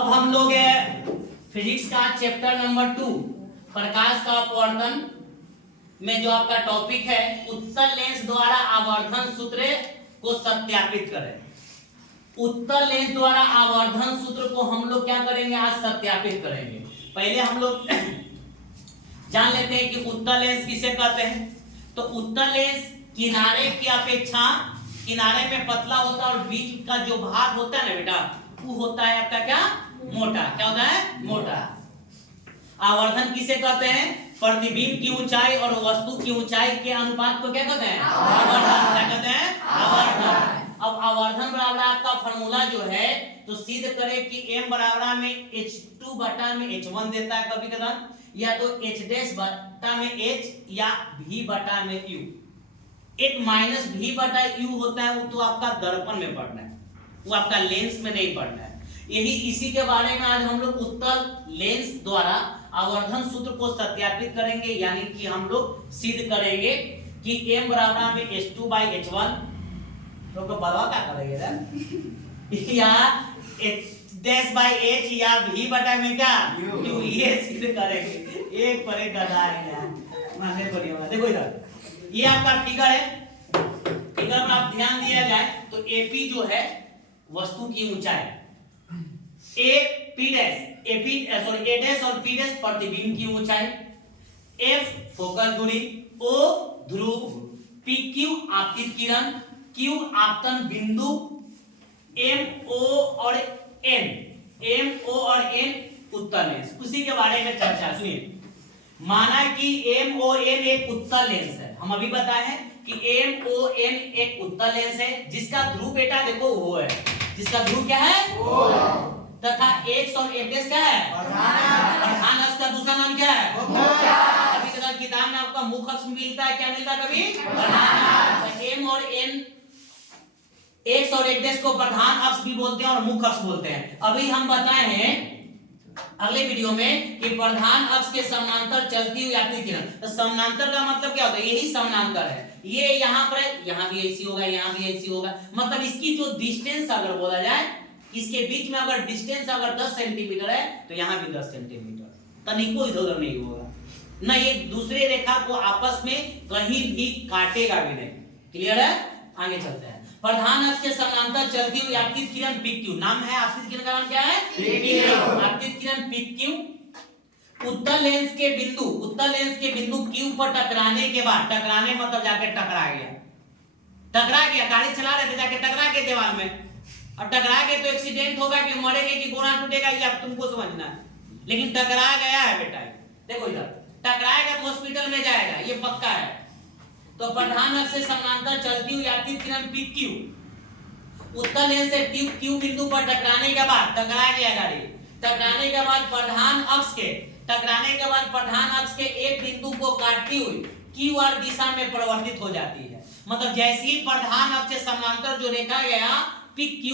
अब हम लोग फिजिक्स का चैप्टर नंबर 2 प्रकाश का अपवर्तन में जो आपका टॉपिक है उत्तल लेंस द्वारा आवर्धन सूत्र को सत्यापित करें। उत्तल लेंस द्वारा आवर्धन सूत्र को हम लोग क्या करेंगे, आज सत्यापित करेंगे। पहले हम लोग जान लेते हैं कि उत्तल लेंस किसे कहते हैं। तो उत्तल लेंस किनारे की अपेक्षा किनारे में पतला होता है और बीच का जो भाग होता है ना बेटा, वो होता है आपका क्या, मोटा। क्या होता है, मोटा। आवर्धन किसे कहते हैं, प्रतिबिंब की ऊंचाई और वस्तु की ऊंचाई के अनुपात को क्या कहते हैं, आवर्धन। क्या कहते हैं, आवर्धन। अब आवर्धन बराबर आपका फॉर्मूला जो है तो सिद्ध करें कि m बराबर में h2 बटा में h1 देता है कभी कदम, या तो h डैश बटा में h या v बटा में u। एक माइनस v बटा u होता है, वो तो आपका दर्पण में पढ़ना है, वो आपका लेंस में नहीं पढ़ना है। यही इसी के बारे में आज हम लोग उत्तल लेंस द्वारा आवर्धन सूत्र को सत्यापित करेंगे, यानी कि हम लोग सिद्ध करेंगे कि m बराबर में h2 by h1 तो बलवा क्या करेंगे या h डैश by h या v बटा में क्या u, ये सिद्ध करेंगे। एक पर एक गधा है यार, माने बढ़िया। देखो इधर ये आपका फिगर है, फिगर में आप ध्यान दिया जाए तो AP जो है वस्तु की ऊंचाई, A डैश और P डैश प्रतिबिंब की ऊंचाई, F फोकस दूरी, O ध्रुव, PQ आपतित किरण, Q आपतन बिंदु, MO और N उत्तल लेंस। उसी के बारे में चर्चा सुनिए। माना कि MON एक उत्तल लेंस है, हम अभी बताए हैं कि MON एक उत्तल लेंस है जिसका ध्रुव बेटा देखो वो है, जिसका ध्रुव क्या है वो है, तथा x और f क्या है, प्रधान अक्ष का दूसरा नाम क्या है, अभी तक किताब में आपका मुख्य अक्ष मिलता है, क्या मिलता है कभी, प्रधान अक्ष। m और n x और f को प्रधान अक्ष भी बोलते हैं और मुख्य अक्ष बोलते हैं। अभी हम बताए हैं अगले वीडियो में कि प्रधान अक्ष के समानांतर चलती हुई आपतित किरण। तो समानांतर का मतलब क्या होता है, यही समानांतर है, ये यहाँ पर है, यहाँ भी ऐसी होगा, यहाँ भी ऐसी होगा। मतलब इसकी जो डिस्टेंस अगर बोला जाए, इसके बीच में अगर डिस्टेंस अगर 10 सेंटीमीटर है तो यहाँ भी 10 सेंटीमीटर, तनिको इधर उधर नहीं होगा ना, ये दूसरे रेखा को आपस में कहीं भी काटेगा भी नहीं। क्लियर है, आगे चलते हैं। प्रधान अक्ष के समानांतर चलती हुई आपतित किरण PQ, नाम है आपतित किरण का नाम क्या है, PQ। आपतित किरण PQ उत्तल लेंस के बिंदु Q पर टकराने के बाद, टकराने मतलब जाके टकरा गया, गाड़ी चला रहे थे जाके टकरा गए दीवार में, और टकरा के तो एक्सीडेंट होगा कि मरेंगे कि गोड़ा टूटेगा, ये अब तुमको समझना है। लेकिन टकरा गया है बेटा, देखो इधर टकराएगा तो हॉस्पिटल में जाएगा, ये पक्का है। तो प्रधान अक्ष से समानांतर चलती हुई आपतित किरण PQ उत्तल लेंस से Q बिंदु पर टकराने के बाद, टकरा गया गाड़ी, टकराने के बाद प्रधान अक्ष के एक बिंदु को काटती हुई QR दिशा में परिवर्तित हो जाती है। मतलब जैसे ही प्रधान अक्ष से समानांतर जो रेखा गया PQ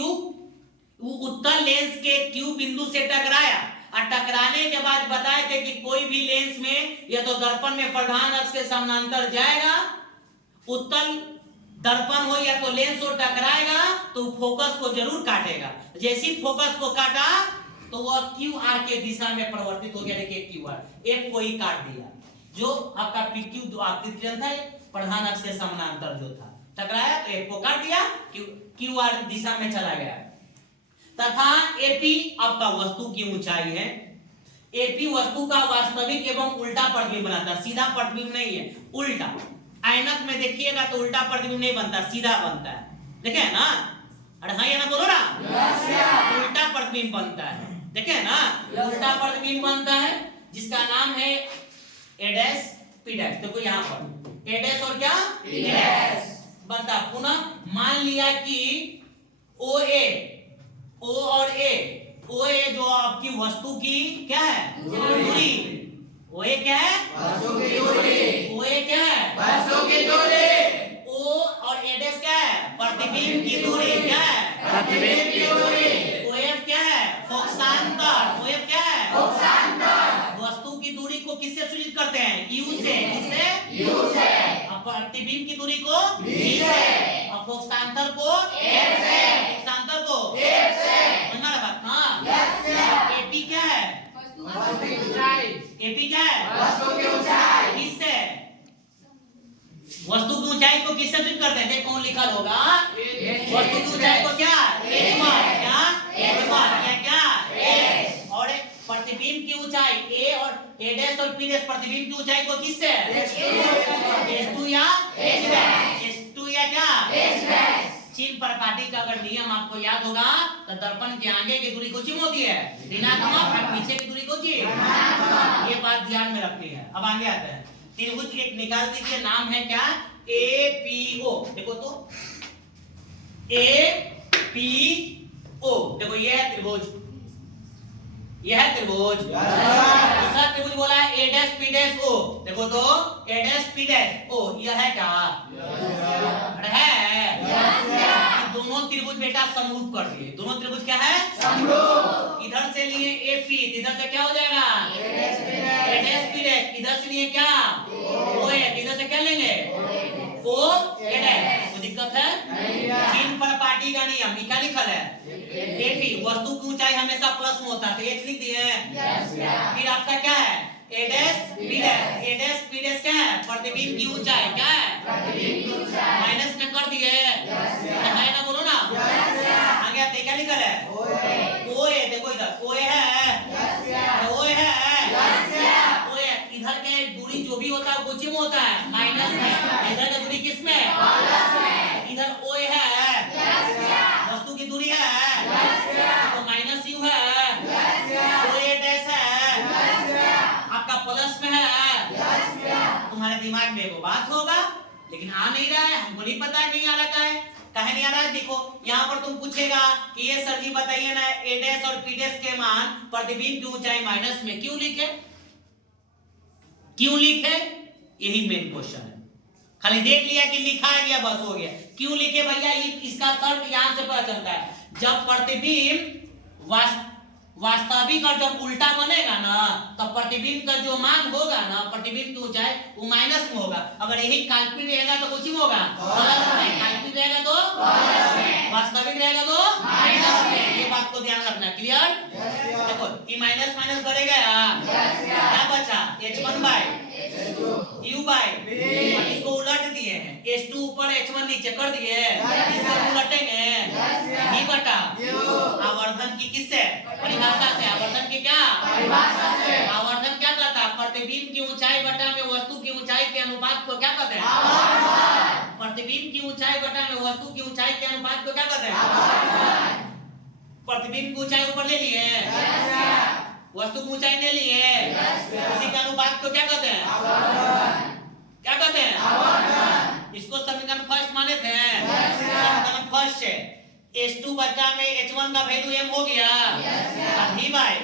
वो उत्तल लेंस के Q बिंदु से टकराया, और टकराने के बाद बताए थे कि कोई भी लेंस में या तो दर्पण में प्रधान अक्ष के समानांतर जाएगा, उत्तल दर्पण हो या तो लेंस हो, टकराएगा तो फोकस को जरूर काटेगा। जैसे ही फोकस को काटा तो वह QR के दिशा में परिवर्तित हो गया। देखिए QR एक को ही काट दिया, जो आपका PQ जो आपतित किरण था प्रधान अक्ष से समानांतर जो था, टकराया तो एक को काट दिया, QR दिशा में चला गया। तथा AP आपका वस्तु की ऊंचाई है, AP वस्तु का वास्तविक एवं उल्टा प्रतिबिंब बनाता है, सीधा प्रतिबिंब नहीं है, उल्टा। ऐनक में देखिएगा तो उल्टा प्रतिबिंब नहीं बनता, सीधा बनता है, देखे ना, अरे हाँ या ना बोलो ना, उल्टा प्रतिबिंब बनता है, देखे ना, उल्टा प्रतिबिंब बनता है जिसका नाम है A डैश P डैश। देखो यहाँ पर A डैश और क्या P डैश बनता। पुनः मान लिया कि O और OA जो आपकी वस्तु की क्या है, दूरी, OA क्या है, वस्तु की दूरी, OA क्या है, वस्तु की दूरी, O और A डैश क्या है, प्रतिबिंब की दूरी, क्या है, प्रतिबिंब की दूरी, OF क्या है, फोकसांतर, OF क्या है, फोकसांतर। वस्तु की दूरी को किससे सूचित करते हैं, U से, किससे, U से, प्रतिबिंब की दूरी को V से, और फोकसांतर को F से, फोकसांतर को F से। समझना बात, हाँ, एपी क्या है? किससे? वस्तु की ऊंचाई को किससे सूचित करते हैं? देखो कौन लिखा होगा, वस्तु की ऊंचाई को क्या? h1 क्या? h1 या क्या? h। और प्रतिबिंब की ऊंचाई a और a डैश और p डैश प्रतिबिंब की ऊंचाई को किससे? h2 या h डैश, h2 या क्या? h dash. चिन्ह प्रकाटी का अगर नियम आपको याद होगा तो दर्पण के आगे की दूरी कुछ होती है ऋणात्मक और पीछे की दूरी कुछ, ये बात ध्यान में रखनी है। अब आगे आते हैं, त्रिभुज एक निकाल दीजिए, नाम है क्या? APO। देखो तो APO, देखो ये है त्रिभुज, यह है त्रिभुज। दूसरा त्रिभुज बोला है A dash P dash O, देखो तो A dash P dash O, यह है क्या? है। दोनों त्रिभुज बेटा समरूप कर दिए। दोनों त्रिभुज क्या है? समरूप। इधर से लिए AP, इधर से क्या हो जाएगा? A डैश P डैश, इधर से लिए क्या? OA, इधर से क्या लेंगे? OA dash. कोई दिक्कत है? चिन्ह प्रकाटी का नियम क्या लिखल है? AP, वस्तु की ऊंचाई हमेशा प्लस में होता है, तो h लिख दिए। फिर आपका क्या है? A dash P dash, A dash P dash क्या है? प्रतिबिंब की ऊंचाई क्या है? माइनस में कर दिए, है ना? बोलो ना। आगे आते क्या लिखल है? OA, देखो इधर OA है, OA है, OA। इधर के दूरी जो भी होता है वो किस में होता है? माइनस में। इधर का दूरी किस में? इधर OA है, वस्तु की दूरी है, तो माइनस यू है, OA डैश है, आपका प्लस में है। तुम्हारे दिमाग में वो बात होगा लेकिन आ नहीं रहा है, हमको नहीं पता है, नहीं आ रहा है। कहे नहीं आ रहा है? देखो यहाँ पर तुम पूछेगा कि ये सर जी बताइए ना, A डैश और P डैश के मान प्रतिबिंब की ऊंचाई माइनस में क्यों लिखे? क्यों लिखे? यही मेन क्वेश्चन है। खाली देख लिया कि लिखा गया बस हो गया। क्यों लिखे भैया? इसका तर्क यहां से पता चलता है, जब प्रतिबिंब वास्तविक और जब उल्टा बनेगा ना, तब प्रतिबिंब का जो मान होगा ना, प्रतिबिंब की ऊंचाई वो माइनस में होगा। अगर यही काल्पनिक रहेगा तो कुछ में होगा, प्लस में। काल्पनिक रहेगा तो प्लस में, वास्तविक रहेगा तो माइनस में। ये बात को ध्यान रखना। क्लियर? देखो ये माइनस माइनस बढ़ेगा, क्या बचा? h1 बाय u बाय, इसको उलट दिए हैं, h2 ऊपर h1 नीचे कर दिए, इसको उलटेंगे ही बटा आवर्धन की किससे? परिभाषा से। आवर्धन की क्या परिभाषा से? आवर्धन क्या कहता है? प्रतिबिंब की ऊंचाई बटा में वस्तु की ऊंचाई के अनुपात को क्या कहते हैं? आवर्धन। प्रतिबिंब की ऊंचाई बटा में वस्तु की ऊंचाई के अनुपात को क्या कहते हैं? आवर्धन। प्रतिबिंब की ऊंचाई ऊपर ले लिए, वस्तु की ऊंचाई ले लिए, उसी के अनुपात को क्या कहते हैं? आवर्धन। क्या कहते हैं? आवर्धन। इसको समीकरण फर्स्ट माने थे, समीकरण फर्स्ट है। H2 बटा में H1 का वैल्यू m हो गया, v बाय